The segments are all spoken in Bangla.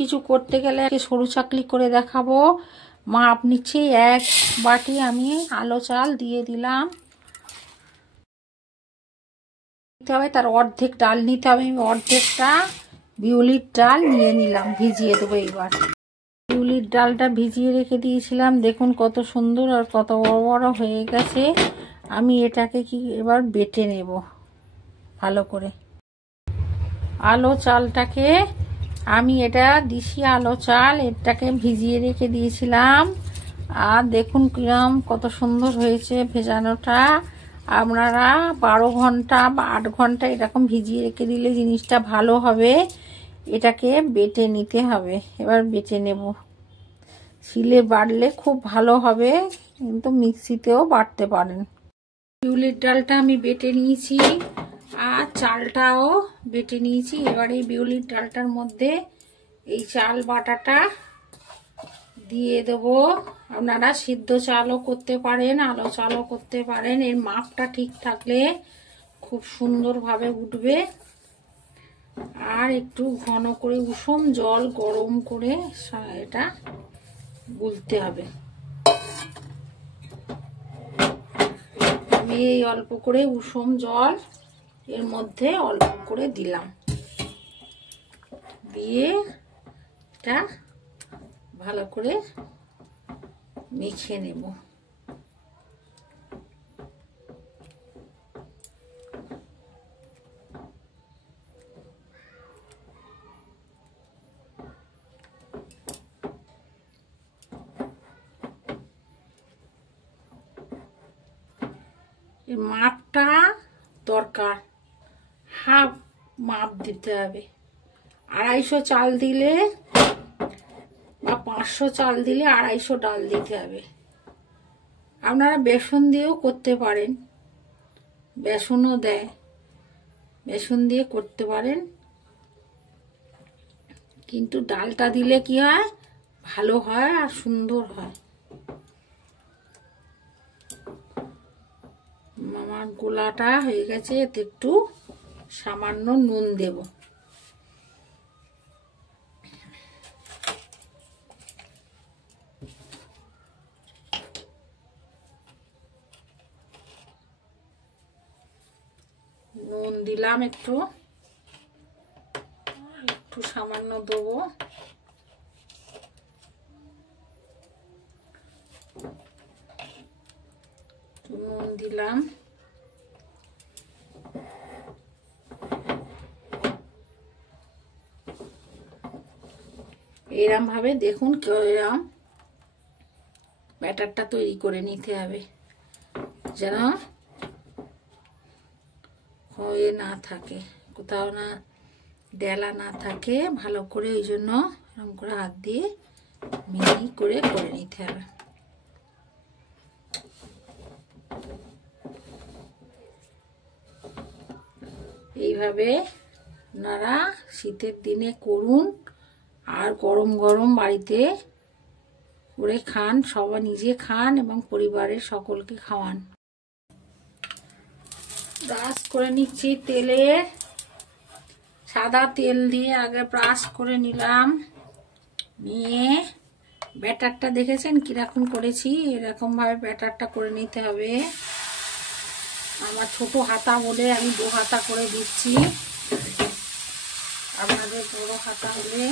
কিছু করতে গেলে সরু চাকলি করে দেখাবো। মাপ নিচ্ছি, 1 বাটি আমি আলো চাল দিয়ে দিলাম। নিতে হবে, তার অর্ধেক ডাল নিতে হবে। আমি অর্ধেকটা বিউলির ডাল নিয়ে নিলাম, ভিজিয়ে দেবো। এইবার বিউলির ডালটা ভিজিয়ে রেখে দিয়েছিলাম, দেখুন কত সুন্দর আর কত বড় বড় হয়ে গেছে। আমি এটাকে এবার বেটে নেব ভালো করে। আলো চালটাকে আমি, এটা দিশি আলো চাল, এটাকে ভিজিয়ে রেখে দিয়েছিলাম। আর দেখুন কিরম কত সুন্দর হয়েছে ভেজানোটা। আপনারা 12 ঘন্টা বা 8 ঘন্টা এরকম ভিজিয়ে রেখে দিলে জিনিসটা ভালো হবে। এটাকে বেটে নিতে হবে। এবার বেটে নেব। শিলে বাটলে খুব ভালো হবে, কিন্তু মিক্সিতেও বাটতে পারেন। বিউলির ডালটা আমি বেটে নিয়েছি আর চালটাও বেটে নিয়েছি। এবার এই বিউলির ডালটার মধ্যে এই চাল বাটাটা দিয়ে দেবো। আপনারা সিদ্ধ চালও করতে পারেন, আলো চালও করতে পারেন। এর মাপটা ঠিক থাকলে খুব সুন্দরভাবে উঠবে। আর একটু ঘন করে উষুম জল গরম করে এটা গুলতে হবে। আমি এই অল্প করে উষুম জল এর মধ্যে অল্প করে দিলাম, দিয়ে এটা ভালো করে মেখে নেব। এর মাপটা দরকার, হাফ মাপ দিতে হবে। 250 চাল দিলে বা 500 চাল দিলে 250 ডাল দিতে হবে। আপনারা বেসন দিয়েও করতে পারেন, বেসনও দেয়, বেসন দিয়ে করতে পারেন। কিন্তু ডালটা দিলে কি হয়, ভালো হয় আর সুন্দর হয়। আমার গোলাটা হয়ে গেছে, এতে একটু সামান্য নুন দেব। নুন দিলাম একটু, একটু সামান্য দেবো। নুন দিলাম। এরম ভাবে দেখুন এরম ব্যাটারটা তৈরি করে নিতে হবে, যেন হয়ে না থাকে, কোথাও না ডেলা না থাকে। ভালো করে ওই জন্য এরকম করে হাত দিয়ে মিহি করে নিতে হবে। এইভাবে আপনারা শীতের দিনে করুন, আর গরম গরম বাড়িতে করে খান। সবাই নিজে খান এবং পরিবারের সকলকে খাওয়ান। ব্রাশ করে নিচ্ছি তেলে, সাদা তেল দিয়ে আগে ব্রাশ করে নিলাম। নিয়ে ব্যাটারটা দেখেছেন কিরকম করেছি, এরকম ভাবে ব্যাটারটা করে নিতে হবে। আমার ছোট হাতা বলে আমি 2 হাতা করে দিচ্ছি, আপনাদের বড় হাতা হলে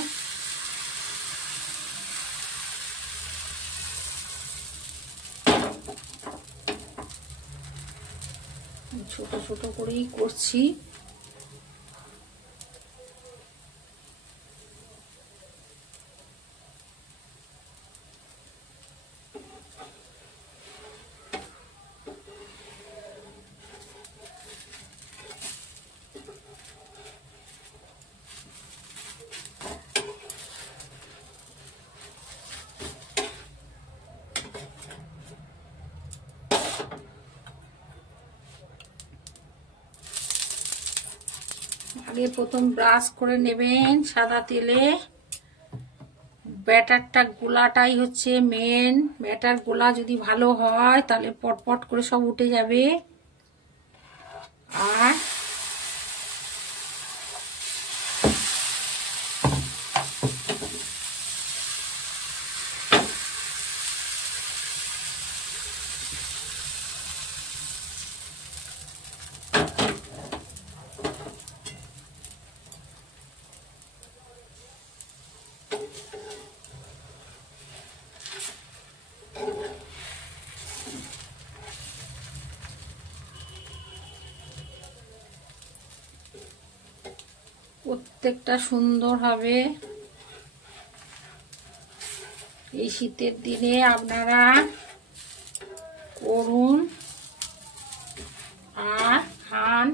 ছোট ছোট করেই করছি। আগে প্রথম ব্রাশ করে নেবেন সাদা তেলে। ব্যাটারটা গোলাটাই হচ্ছে মেন। ব্যাটার গোলা যদি ভালো হয় তাহলে পটপট করে সব উঠে যাবে। আর প্রত্যেকটা সুন্দর হবে। এই শীতের দিনে আপনারা করুন আর খান।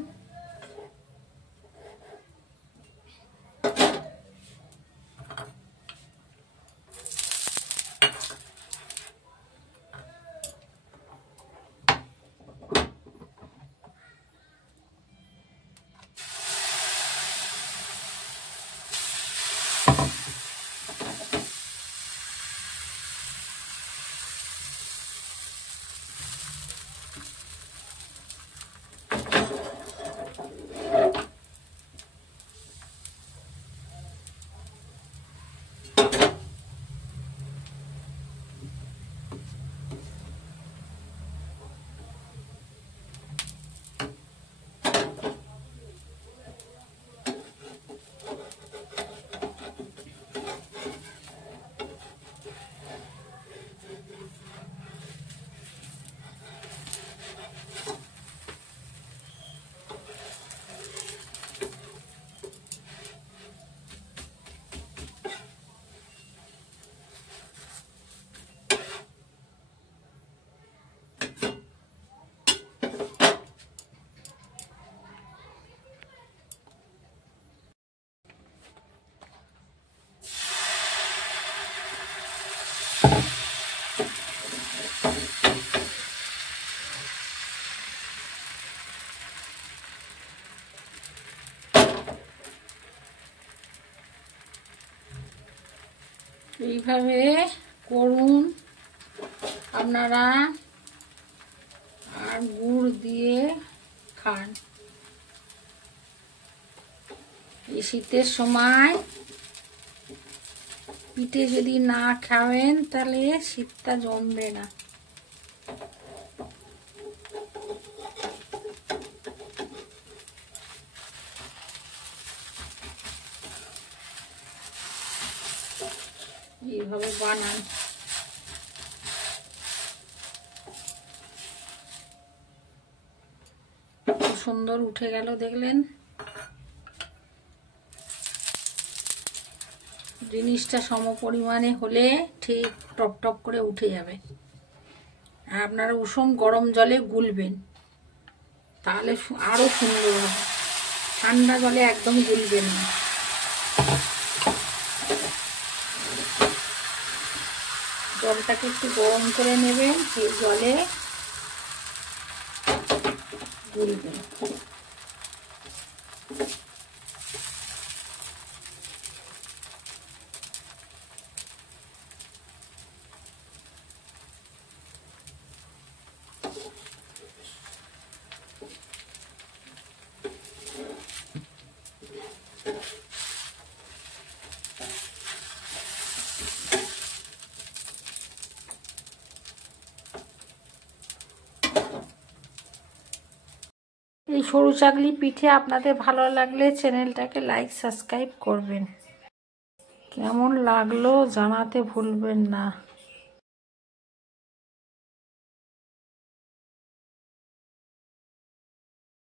এইভাবে করুন আপনারা আর গুড় দিয়ে খান। এই শীতের সময় পিঠে যদি না খাবেন তাহলে শীতটা জমবে না। এইভাবে বানান। সুন্দর উঠে গেল দেখলেন। জিনিসটা সম পরিমাণে হলে ঠিক টপ টপ করে উঠে যাবে। আর আপনারা উষম গরম জলে গুলবেন, তাহলে আরো সুন্দর হবে। ঠান্ডা জলে একদম গুলবেন না। জলটাকে একটু গরম করে নেবেন, সেই জলে গুলবেন। এই সরু চাকলি পিঠে আপনাদের ভালো লাগলে চ্যানেলটাকে লাইক সাবস্ক্রাইব করবেন। কেমন লাগলো জানাতে ভুলবেন না।